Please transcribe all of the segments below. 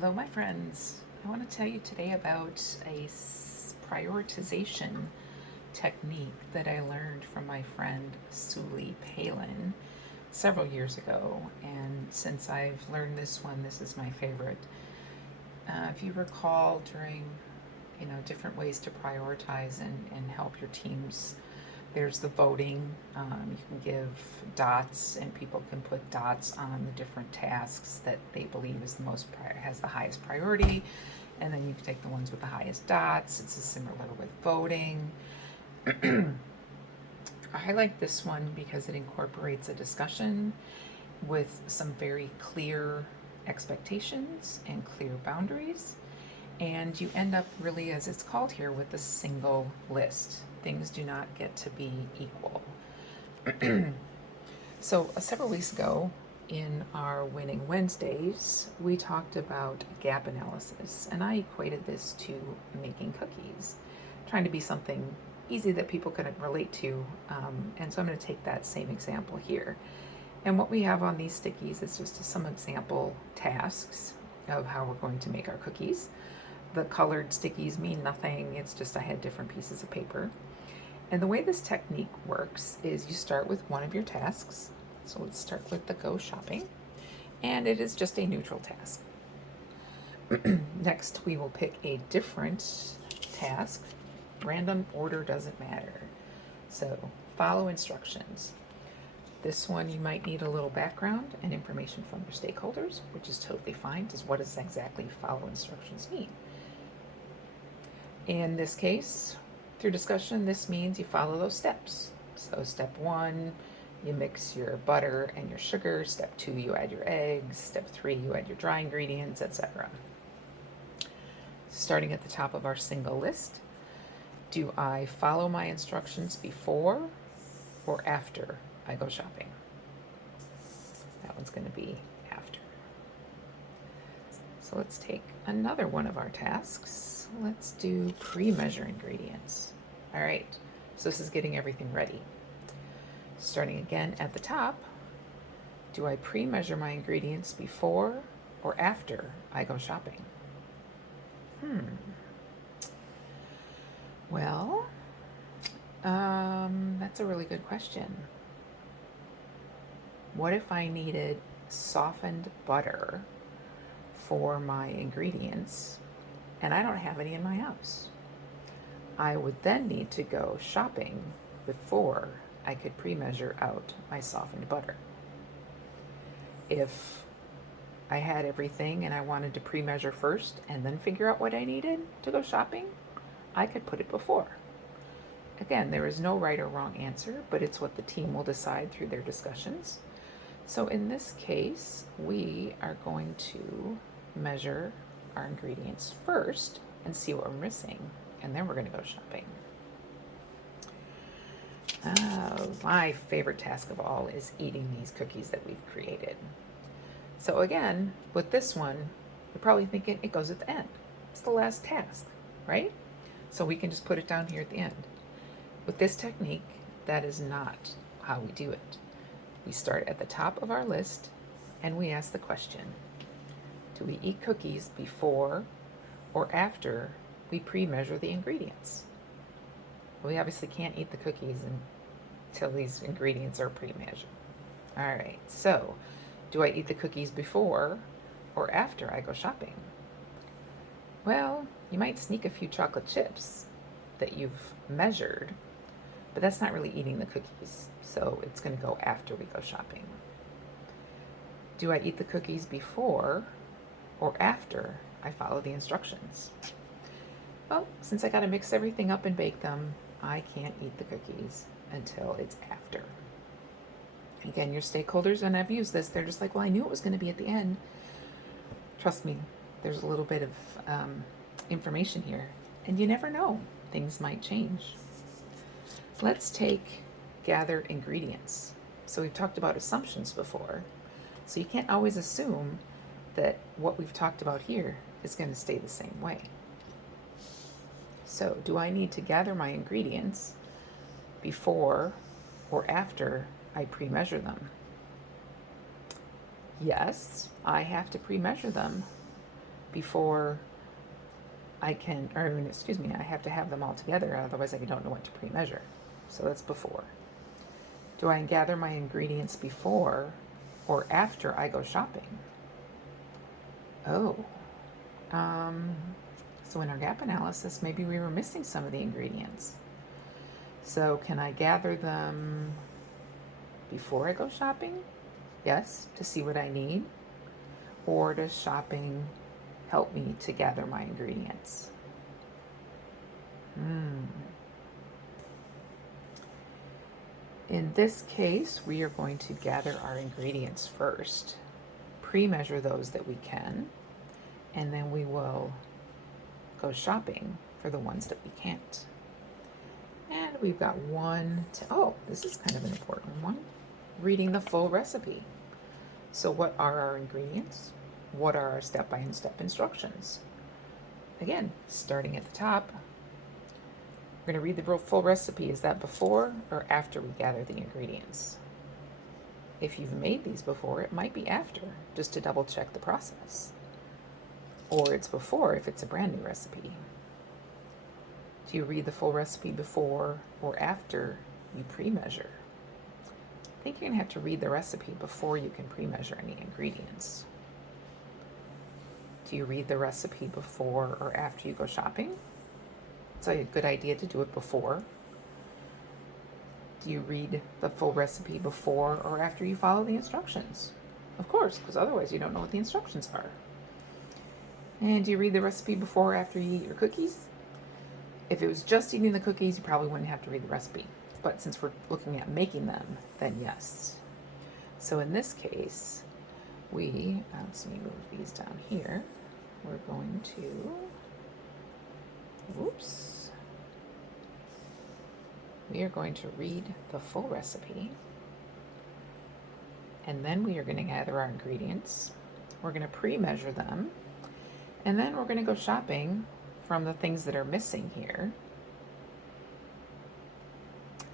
Hello, my friends. I want to tell you today about a prioritization technique that I learned from my friend Suli Palin several years ago. And since I've learned this one, this is my favorite. If you recall, during different ways to prioritize and help your teams, there's the voting. You can give dots, and people can put dots on the different tasks that they believe is has the highest priority, and then you can take the ones with the highest dots. It's similar with voting. I like this one because it incorporates a discussion with some very clear expectations and clear boundaries. And you end up really, as it's called here, with a single list. Things do not get to be equal. So, several weeks ago in our Winning Wednesdays, we talked about gap analysis, and I equated this to making cookies, trying to be something easy that people can relate to. And so I'm going to take that same example here. And what we have on these stickies is just some example tasks of how we're going to make our cookies. The colored stickies mean nothing, it's just I had different pieces of paper. And the way this technique works is you start with one of your tasks. So let's start with the go shopping. And it is just a neutral task. Next, we will pick a different task. Random order doesn't matter. So follow instructions. This one you might need a little background and information from your stakeholders, which is totally fine, because what does exactly follow instructions mean? In this case, through discussion, this means you follow those steps. So step 1, you mix your butter and your sugar. Step 2, you add your eggs. Step 3, you add your dry ingredients, etc. Starting at the top of our single list, do I follow my instructions before or after I go shopping? That one's going to be after. So let's take another one of our tasks. Let's do pre-measure ingredients. All right, so this is getting everything ready. Starting again at the top, do I pre-measure my ingredients before or after I go shopping? Well, that's a really good question. What if I needed softened butter for my ingredients and I don't have any in my house? I would then need to go shopping before I could pre-measure out my softened butter. If I had everything and I wanted to pre-measure first and then figure out what I needed to go shopping, I could put it before. Again, there is no right or wrong answer, but it's what the team will decide through their discussions. So in this case, we are going to measure our ingredients first and see what we're missing, and then we're going to go shopping. My favorite task of all is eating these cookies that we've created. So again, with this one, you're probably thinking it goes at the end. It's the last task, right? So we can just put it down here at the end. With this technique, that is not how we do it. We start at the top of our list and we ask the question, do we eat cookies before or after we pre-measure the ingredients? We obviously can't eat the cookies until these ingredients are pre-measured. All right, so do I eat the cookies before or after I go shopping? Well, you might sneak a few chocolate chips that you've measured, but that's not really eating the cookies, so it's going to go after we go shopping. Do I eat the cookies before or after I follow the instructions? Well, since I got to mix everything up and bake them, I can't eat the cookies until it's after. Again, your stakeholders, and I've used this, they're just like, well, I knew it was going to be at the end. Trust me, there's a little bit of information here, and you never know. Things might change. Let's take gather ingredients. So we've talked about assumptions before. So you can't always assume that what we've talked about here is going to stay the same way. So do I need to gather my ingredients before or after I pre-measure them? Yes, I have to pre-measure them before I can, or excuse me, I have to have them all together, otherwise I don't know what to pre-measure. So that's before. Do I gather my ingredients before or after I go shopping? Oh, so in our gap analysis, maybe we were missing some of the ingredients. So can I gather them before I go shopping? Yes, to see what I need. Or does shopping help me to gather my ingredients? In this case, we are going to gather our ingredients first, pre-measure those that we can, and then we will go shopping for the ones that we can't. And we've got oh, this is kind of an important one. Reading the full recipe. So what are our ingredients? What are our step-by-step instructions? Again, starting at the top, we're going to read the full recipe. Is that before or after we gather the ingredients? If you've made these before, it might be after, just to double check the process. Or it's before if it's a brand new recipe. Do you read the full recipe before or after you pre-measure? I think you're going to have to read the recipe before you can pre-measure any ingredients. Do you read the recipe before or after you go shopping? It's a good idea to do it before. Do you read the full recipe before or after you follow the instructions? Of course, because otherwise you don't know what the instructions are. And do you read the recipe before or after you eat your cookies? If it was just eating the cookies, you probably wouldn't have to read the recipe. But since we're looking at making them, then yes. So in this case, let's move these down here. We're going to, we are going to read the full recipe, and then we are going to gather our ingredients. We're going to pre-measure them, and then we're going to go shopping from the things that are missing here.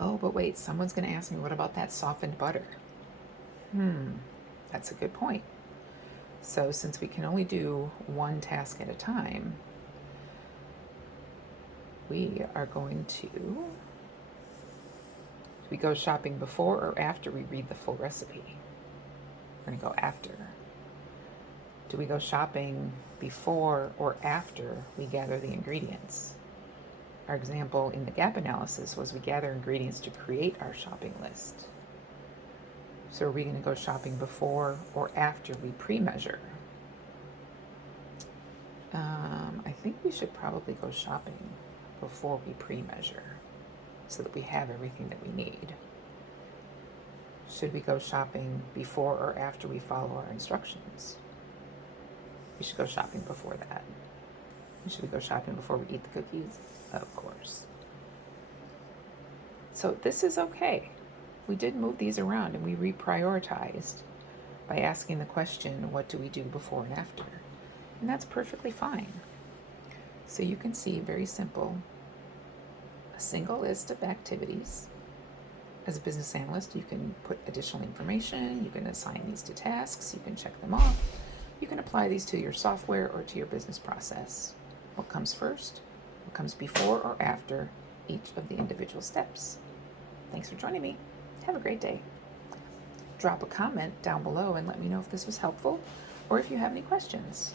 Oh, but wait, someone's going to ask me, what about that softened butter? That's a good point. So since we can only do one task at a time, we are going to, we go shopping before or after we read the full recipe? We're going to go after. Do we go shopping before or after we gather the ingredients? Our example in the gap analysis was we gather ingredients to create our shopping list. So are we going to go shopping before or after we pre-measure? I think we should probably go shopping before we pre-measure so that we have everything that we need. Should we go shopping before or after we follow our instructions? We should go shopping before that. Should we go shopping before we eat the cookies? Of course. So this is okay. We did move these around and we reprioritized by asking the question, what do we do before and after? And that's perfectly fine. So you can see, very simple, a single list of activities. As a business analyst, you can put additional information, you can assign these to tasks, you can check them off, you can apply these to your software or to your business process. What comes first? What comes before or after each of the individual steps? Thanks for joining me. Have a great day. Drop a comment down below and let me know if this was helpful or if you have any questions.